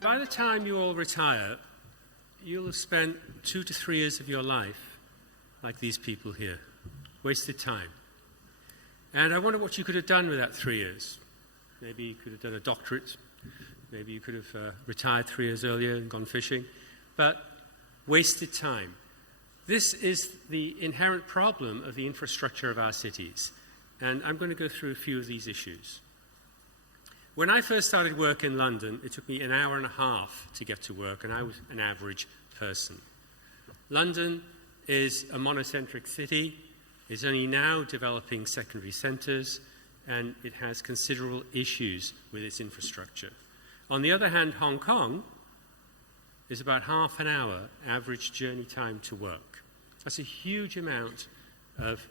By the time you all retire, you'll have spent 2 to 3 years of your life like these people here. Wasted time. And I wonder what you could have done with that 3 years. Maybe you could have done a doctorate. Maybe you could have retired 3 years earlier and gone fishing. But wasted time. This is the inherent problem of the infrastructure of our cities. And I'm going to go through a few of these issues. When I first started work in London, it took me an hour and a half to get to work, and I was an average person. London is a monocentric city. It's only now developing secondary centres, and it has considerable issues with its infrastructure. On the other hand, Hong Kong is about half an hour average journey time to work. That's a huge amount of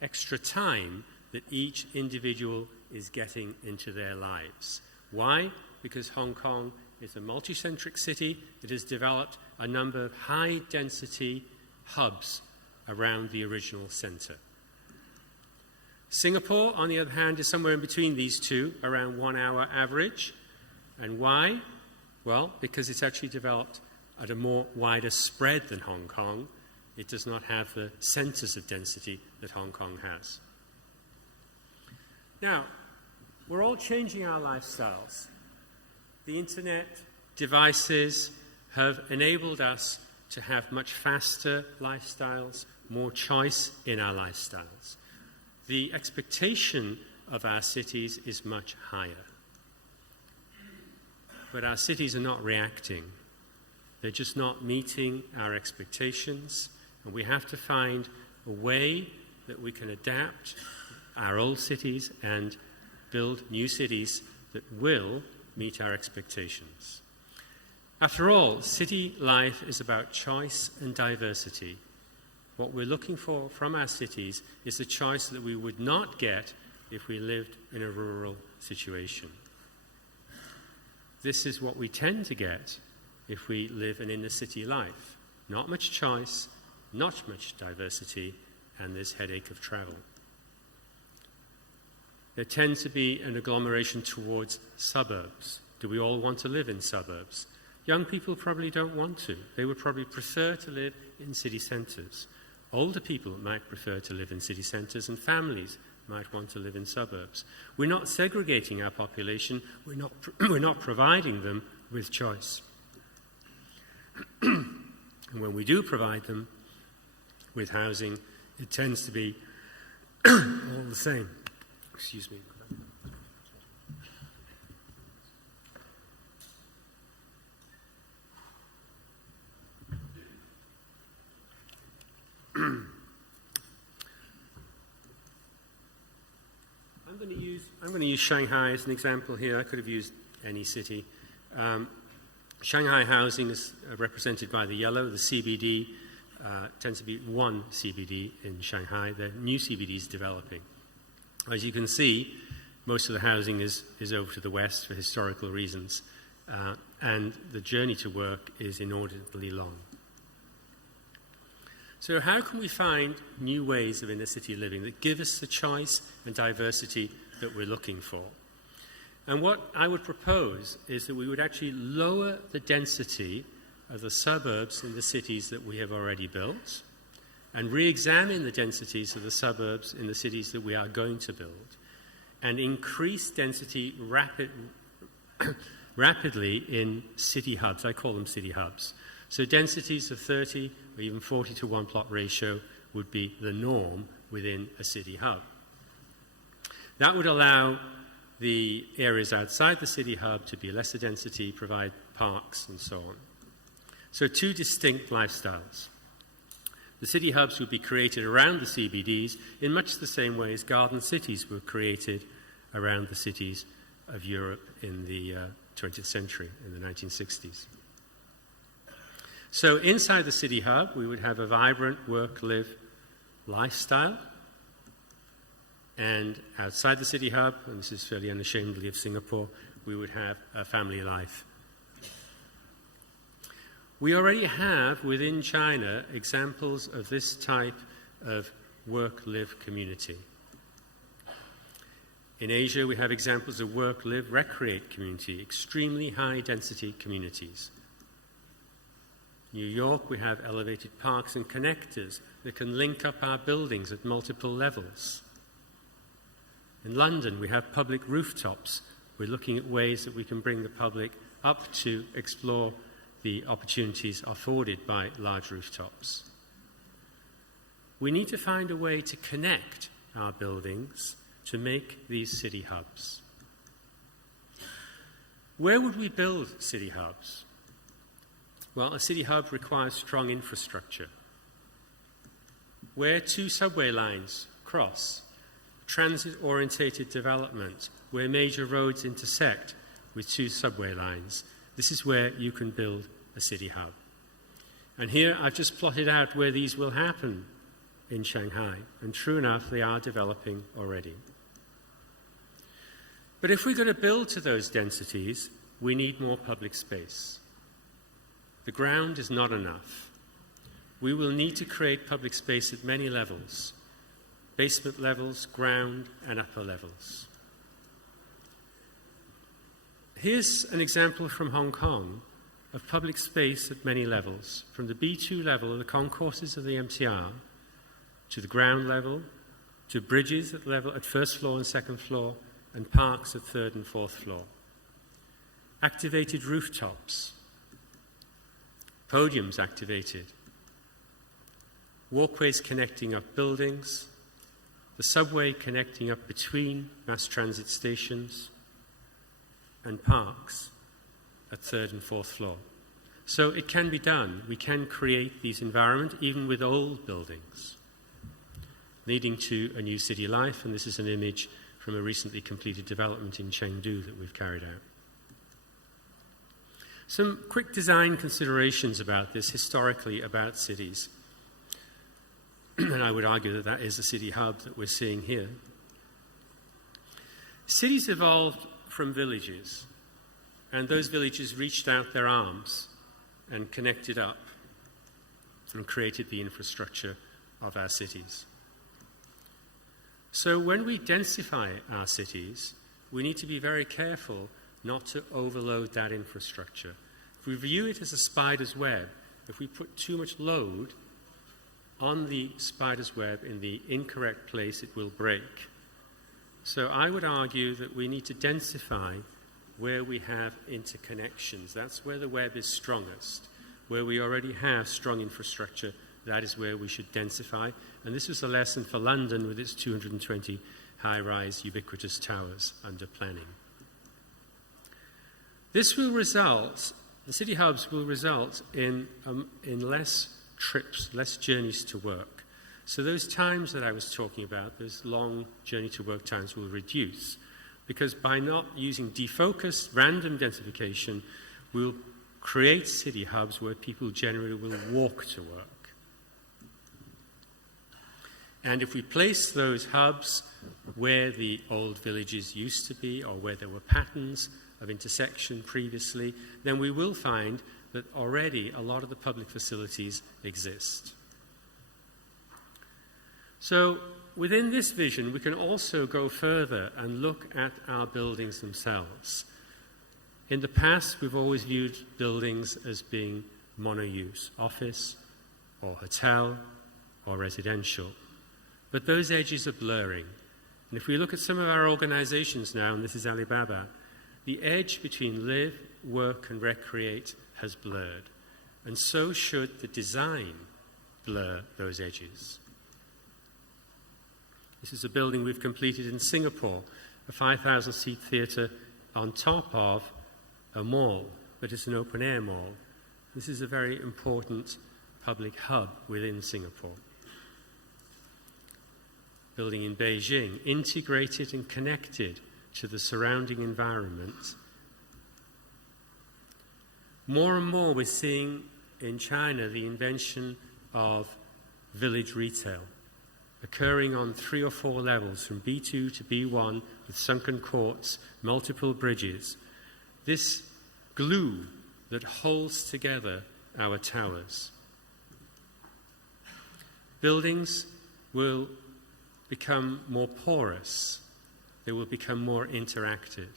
extra time that each individual is getting into their lives. Why? Because Hong Kong is a multicentric city that has developed a number of high-density hubs around the original centre. Singapore, on the other hand, is somewhere in between these two, around 1 hour average. And why? Well, because it's actually developed at a more wider spread than Hong Kong. It does not have the centres of density that Hong Kong has. Now, we're all changing our lifestyles. The internet, devices have enabled us to have much faster lifestyles, more choice in our lifestyles. The expectation of our cities is much higher. But our cities are not reacting. They're just not meeting our expectations, and we have to find a way that we can adapt our old cities and build new cities that will meet our expectations. After all, city life is about choice and diversity. What we're looking for from our cities is the choice that we would not get if we lived in a rural situation. This is what we tend to get if we live an inner-city life. Not much choice, not much diversity, and this headache of travel. There tends to be an agglomeration towards suburbs. Do we all want to live in suburbs? Young people probably don't want to. They would probably prefer to live in city centres. Older people might prefer to live in city centres, and families might want to live in suburbs. We're not segregating our population. We're not providing them with choice. And when we do provide them with housing, it tends to be all the same. Excuse me. I'm going to use Shanghai as an example here. I could have used any city. Shanghai housing is represented by the yellow. The CBD tends to be one CBD in Shanghai. The new CBD is developing. As you can see, most of the housing is over to the west for historical reasons, and the journey to work is inordinately long. So how can we find new ways of inner-city living that give us the choice and diversity that we're looking for? And what I would propose is that we would actually lower the density of the suburbs in the cities that we have already built, and re-examine the densities of the suburbs in the cities that we are going to build, and increase density rapidly in city hubs. I call them city hubs. So densities of 30 or even 40 to 1 plot ratio would be the norm within a city hub. That would allow the areas outside the city hub to be lesser density, provide parks and so on. So two distinct lifestyles. The city hubs would be created around the CBDs in much the same way as garden cities were created around the cities of Europe in the 20th century, in the 1960s. So inside the city hub, we would have a vibrant work-live lifestyle. And outside the city hub, and this is fairly unashamedly of Singapore, we would have a family life. We already have within China examples of this type of work-live community. In Asia, we have examples of work, live, recreate community, extremely high density communities. New York, we have elevated parks and connectors that can link up our buildings at multiple levels. In London, we have public rooftops. We're looking at ways that we can bring the public up to explore the opportunities afforded by large rooftops. We need to find a way to connect our buildings to make these city hubs. Where would we build city hubs? Well, a city hub requires strong infrastructure. Where two subway lines cross, transit-orientated development, where major roads intersect with two subway lines, this is where you can build a city hub. And here I've just plotted out where these will happen in Shanghai, and true enough, they are developing already. But if we're going to build to those densities, we need more public space. The ground is not enough. We will need to create public space at many levels: basement levels, ground, and upper levels. Here's an example from Hong Kong of public space at many levels, from the B2 level of the concourses of the MTR to the ground level, to bridges at first floor and second floor, and parks at third and fourth floor. Activated rooftops, podiums activated, walkways connecting up buildings, the subway connecting up between mass transit stations, and parks at third and fourth floor. So it can be done. We can create these environments even with old buildings, leading to a new city life, and this is an image from a recently completed development in Chengdu that we've carried out. Some quick design considerations about this, historically, about cities. And I would argue that that is a city hub that we're seeing here. Cities evolved from villages, and those villages reached out their arms and connected up and created the infrastructure of our cities. So when we densify our cities, we need to be very careful not to overload that infrastructure. If we view it as a spider's web, if we put too much load on the spider's web in the incorrect place, it will break. So I would argue that we need to densify where we have interconnections. That's where the web is strongest. Where we already have strong infrastructure, that is where we should densify. And this was a lesson for London with its 220 high-rise ubiquitous towers under planning. This will result, the city hubs will result in less trips, less journeys to work. So those times that I was talking about, those long journey to work times, will reduce, because by not using defocused, random densification, we'll create city hubs where people generally will walk to work. And if we place those hubs where the old villages used to be, or where there were patterns of intersection previously, then we will find that already a lot of the public facilities exist. So within this vision, we can also go further and look at our buildings themselves. In the past, we've always viewed buildings as being mono-use, office or hotel or residential. But those edges are blurring. And if we look at some of our organizations now, and this is Alibaba, the edge between live, work, and recreate has blurred. And so should the design blur those edges. This is a building we've completed in Singapore, a 5,000-seat theatre on top of a mall, but it's an open-air mall. This is a very important public hub within Singapore. Building in Beijing, integrated and connected to the surrounding environment. More and more we're seeing in China the invention of village retail, occurring on 3 or 4 levels, from B2 to B1, with sunken courts, multiple bridges. This glue that holds together our towers. Buildings will become more porous. they will become more interactive.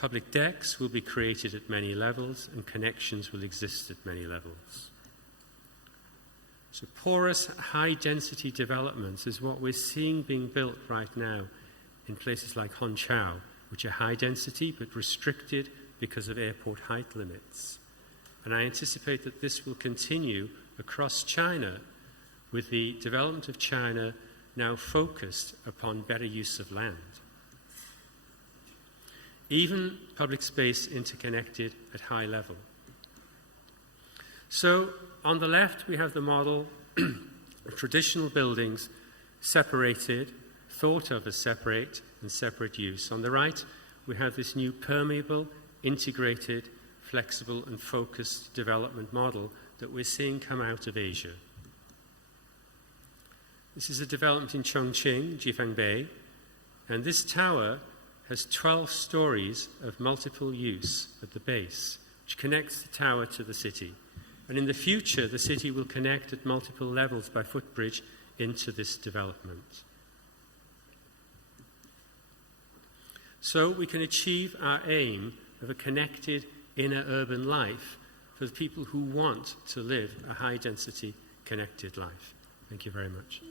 Public decks will be created at many levels, and connections will exist at many levels. So porous, high-density developments is what we're seeing being built right now in places like Hongqiao, which are high density but restricted because of airport height limits. And I anticipate that this will continue across China, with the development of China now focused upon better use of land. Even public space interconnected at high level. So on the left we have the model of traditional buildings separated, thought of as separate and separate use. On the right we have this new permeable, integrated, flexible and focused development model that we're seeing come out of Asia. This is a development in Chongqing, Jifangbei, and this tower has 12 stories of multiple use at the base, which connects the tower to the city. And in the future, the city will connect at multiple levels by footbridge into this development. So we can achieve our aim of a connected inner urban life for the people who want to live a high-density, connected life. Thank you very much.